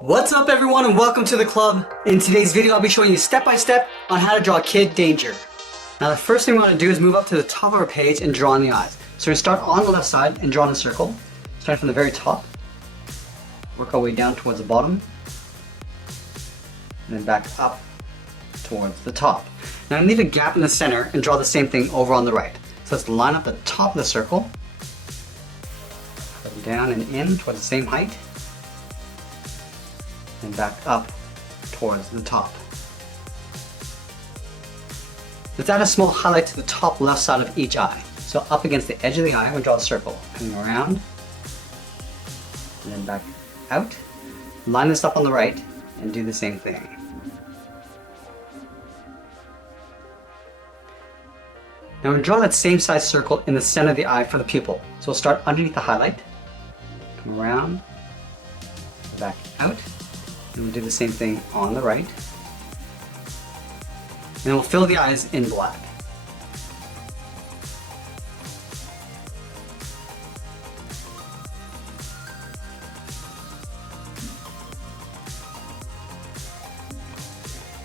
What's up everyone and welcome to the club. In today's video I'll be showing you step by step on how to draw Kid Danger. Now the first thing we want to do is move up to the top of our page and draw on the eyes. So we're going to start on the left side and draw in a circle. Starting from the very top. Work our way down towards the bottom. And then back up towards the top. Now leave a gap in the center and draw the same thing over on the right. So let's line up the top of the circle. Come down and in towards the same height. And back up towards the top. Let's add a small highlight to the top left side of each eye. So up against the edge of the eye, we draw a circle, coming around, and then back out. Line this up on the right, and do the same thing. Now we'll draw that same size circle in the center of the eye for the pupil. So we'll start underneath the highlight, come around, back out. And we'll do the same thing on the right. And we'll fill the eyes in black.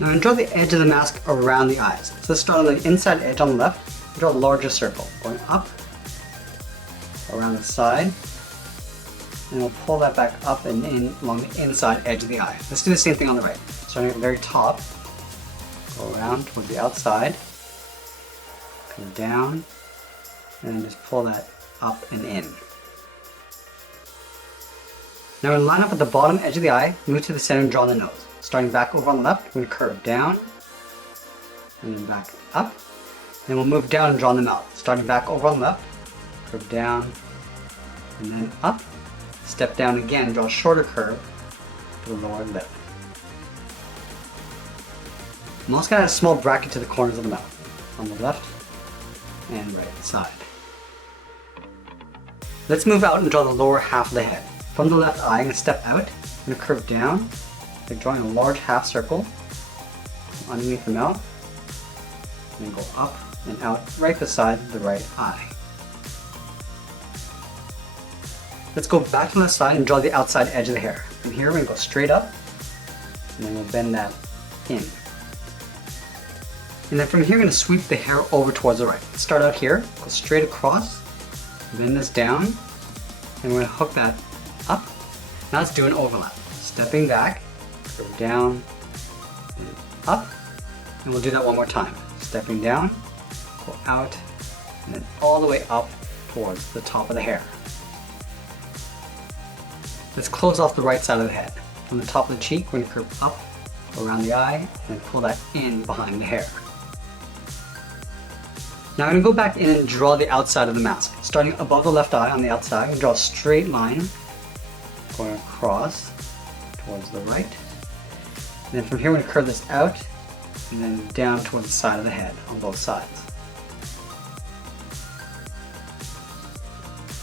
Now I'm going to draw the edge of the mask around the eyes. So let's start on the inside edge on the left. Draw a larger circle, going up, around the side. And we'll pull that back up and in along the inside edge of the eye. Let's do the same thing on the right. Starting at the very top, go around towards the outside, come down, and then just pull that up and in. Now we're going to line up at the bottom edge of the eye, move to the center and draw the nose. Starting back over on the left, we're going to curve down, and then back up. Then we'll move down and draw the mouth. Starting back over on the left, curve down, and then up. Step down again, draw a shorter curve to the lower lip. I'm also going to add a small bracket to the corners of the mouth, on the left and right side. Let's move out and draw the lower half of the head. From the left eye, I'm going to step out, I'm going to curve down, like drawing a large half circle underneath the mouth, and then go up and out right beside the right eye. Let's go back to the side and draw the outside edge of the hair. From here we're going to go straight up, and then we'll bend that in. And then from here we're going to sweep the hair over towards the right. Let's start out here, go straight across, bend this down, and we're going to hook that up. Now let's do an overlap. Stepping back, curve down, and up, and we'll do that one more time. Stepping down, go out, and then all the way up towards the top of the hair. Let's close off the right side of the head. From the top of the cheek, we're going to curve up around the eye and pull that in behind the hair. Now I'm going to go back in and draw the outside of the mask. Starting above the left eye on the outside, we draw a straight line going across towards the right. And then from here we're going to curve this out and then down towards the side of the head on both sides.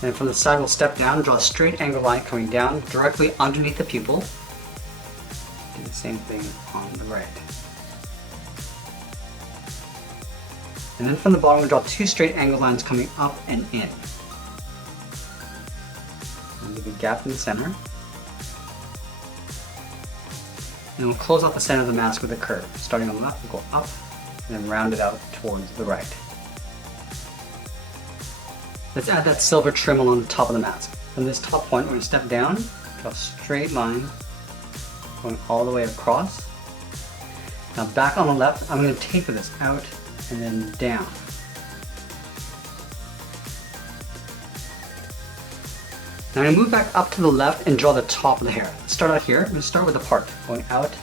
And from the side we'll step down, draw a straight angle line coming down directly underneath the pupil. Do the same thing on the right. And then from the bottom we'll draw two straight angle lines coming up and in. And leave a gap in the center. And we'll close off the center of the mask with a curve. Starting on the left, we'll go up and then round it out towards the right. Let's add that silver trim along the top of the mask. From this top point, we're going to step down, draw a straight line, going all the way across. Now back on the left, I'm going to taper this out and then down. Now I'm going to move back up to the left and draw the top of the hair. Let's start out here. I'm going to start with the part, going out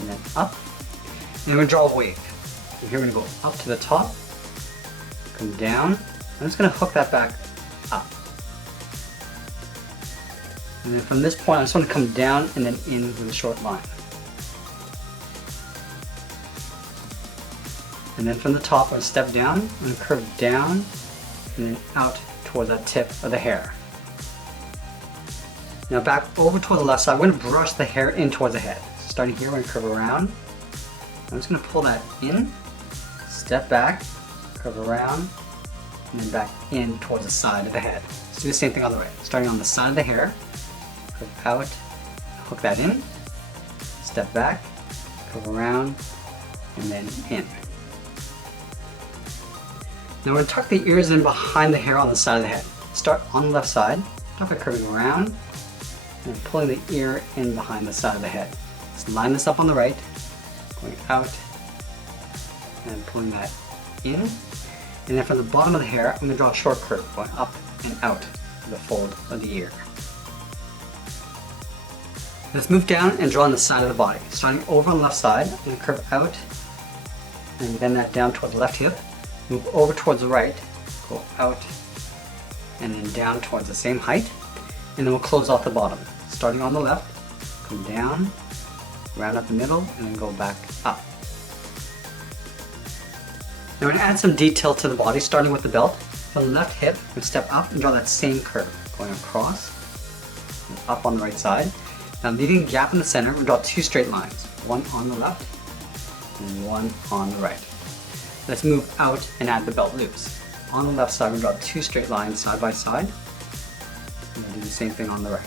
and then up. And then we're going to draw a wave. So here we're going to go up to the top, come down. I'm just going to hook that back up. And then from this point, I just want to come down and then in with a short line. And then from the top, I'm going to step down, I'm going to curve down, and then out towards that tip of the hair. Now back over toward the left side, we're going to brush the hair in towards the head. So starting here, we're going to curve around. I'm just going to pull that in, step back, curve around, and then back in towards the side of the head. Let's do the same thing on the right. Starting on the side of the hair, curve out, hook that in, step back, curve around, and then in. Now we're going to tuck the ears in behind the hair on the side of the head. Start on the left side, start by curving around, and pulling the ear in behind the side of the head. Let's line this up on the right, going out, and pulling that in. And then from the bottom of the hair, I'm going to draw a short curve, going up and out of the fold of the ear. Let's move down and draw on the side of the body. Starting over on the left side, I'm going to curve out, and bend that down towards the left hip. Move over towards the right, go out, and then down towards the same height. And then we'll close off the bottom. Starting on the left, come down, round up the middle, and then go back up. Now we're going to add some detail to the body, starting with the belt. From the left hip, we step up and draw that same curve, going across, and up on the right side. Now leaving a gap in the center, we draw two straight lines, one on the left, and one on the right. Let's move out and add the belt loops. On the left side, we draw two straight lines side by side, and we'll do the same thing on the right.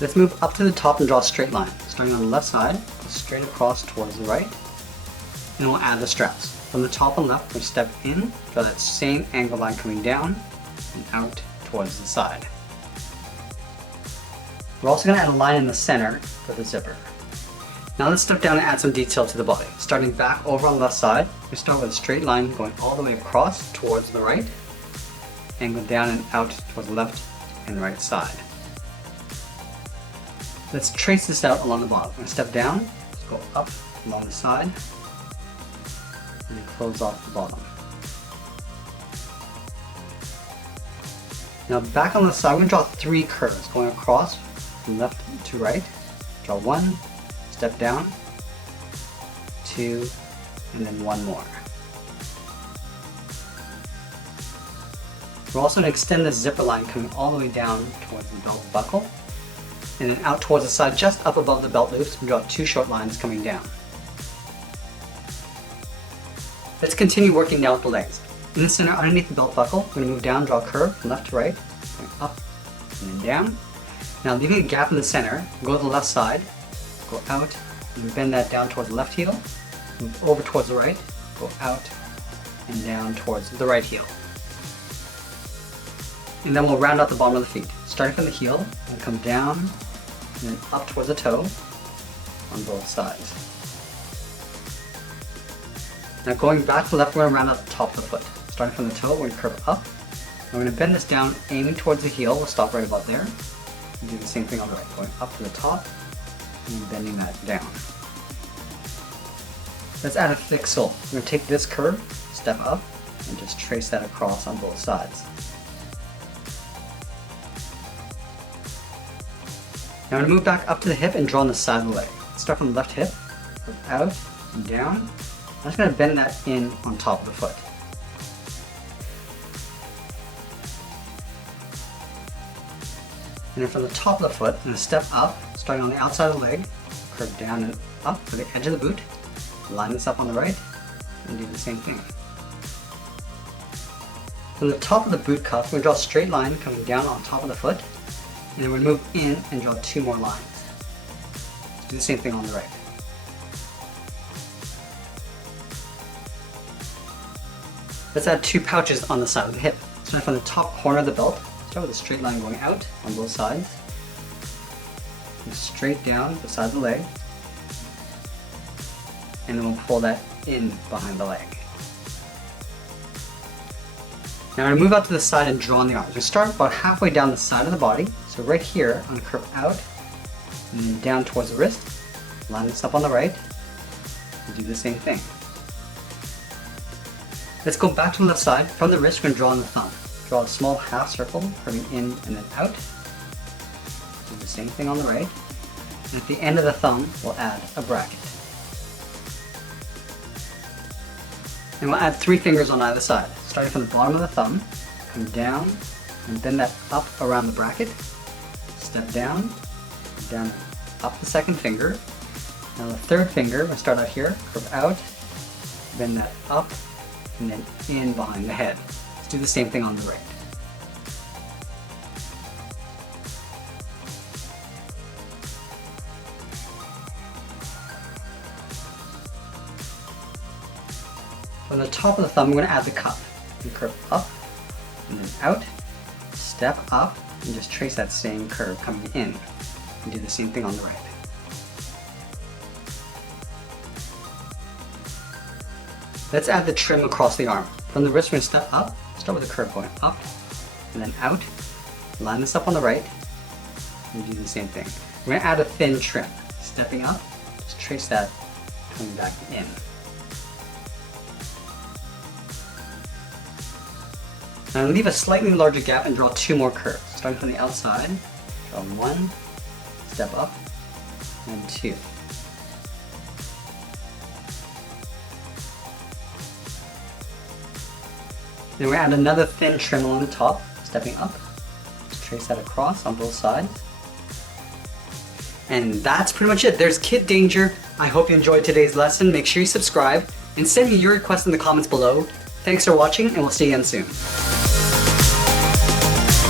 Let's move up to the top and draw a straight line. Starting on the left side, go straight across towards the right, and we'll add the straps. From the top and left, we step in, draw that same angle line coming down, and out towards the side. We're also going to add a line in the center for the zipper. Now let's step down and add some detail to the body. Starting back over on the left side, we start with a straight line going all the way across towards the right, and go down and out towards the left and right side. Let's trace this out along the bottom. We're going to step down, let's go up along the side, and then close off the bottom. Now back on the side, we're going to draw three curves going across from left to right. Draw one, step down, two, and then one more. We're also going to extend the zipper line coming all the way down towards the belt buckle, and then out towards the side just up above the belt loops, we draw two short lines coming down. Let's continue working now with the legs. In the center, underneath the belt buckle, we're going to move down, draw a curve from left to right, going up and then down. Now leaving a gap in the center, go to the left side, go out, and bend that down towards the left heel, move over towards the right, go out and down towards the right heel. And then we'll round out the bottom of the feet. Starting from the heel, and come down and then up towards the toe on both sides. Now going back to the left, we're going to round out the top of the foot. Starting from the toe, we're going to curve up. And we're going to bend this down, aiming towards the heel. We'll stop right about there. And do the same thing on the right, going up to the top and bending that down. Let's add a thick sole. We're going to take this curve, step up, and just trace that across on both sides. Now I'm going to move back up to the hip and draw on the side of the leg. Start from the left hip, curve out and down. I'm just going to bend that in on top of the foot. And then from the top of the foot, I'm going to step up, starting on the outside of the leg, curve down and up to the edge of the boot, line this up on the right, and do the same thing. From the top of the boot cuff, we're going to draw a straight line coming down on top of the foot, and then we're going to move in and draw two more lines. Do the same thing on the right. Let's add two pouches on the side of the hip. Start from the top corner of the belt. Start with a straight line going out on both sides. And straight down the side of the leg. And then we'll pull that in behind the leg. Now I'm going to move out to the side and draw on the arms. We start about halfway down the side of the body. So right here, I'm going to curve out and then down towards the wrist. Line this up on the right. And do the same thing. Let's go back to the left side. From the wrist, we're going to draw on the thumb. Draw a small half circle, curving in and then out. Do the same thing on the right. And at the end of the thumb, we'll add a bracket. And we'll add three fingers on either side. Starting from the bottom of the thumb, come down, and bend that up around the bracket. Step down, down, up the second finger. Now the third finger, we'll start out here, curve out, bend that up, and then in behind the head. Let's do the same thing on the right. From the top of the thumb, we're going to add the cup. And curve up, and then out, step up, and just trace that same curve coming in. And do the same thing on the right. Let's add the trim across the arm. From the wrist, we're going to step up, start with a curve going up, and then out. Line this up on the right, and do the same thing. We're going to add a thin trim. Stepping up, just trace that coming back in. Now leave a slightly larger gap and draw 2 more curves. Starting from the outside, draw 1, step up, and 2. Then we're going to add another thin trim along the top, stepping up. Just trace that across on both sides. And that's pretty much it. There's Kit Danger. I hope you enjoyed today's lesson. Make sure you subscribe and send me your requests in the comments below. Thanks for watching, and we'll see you again soon.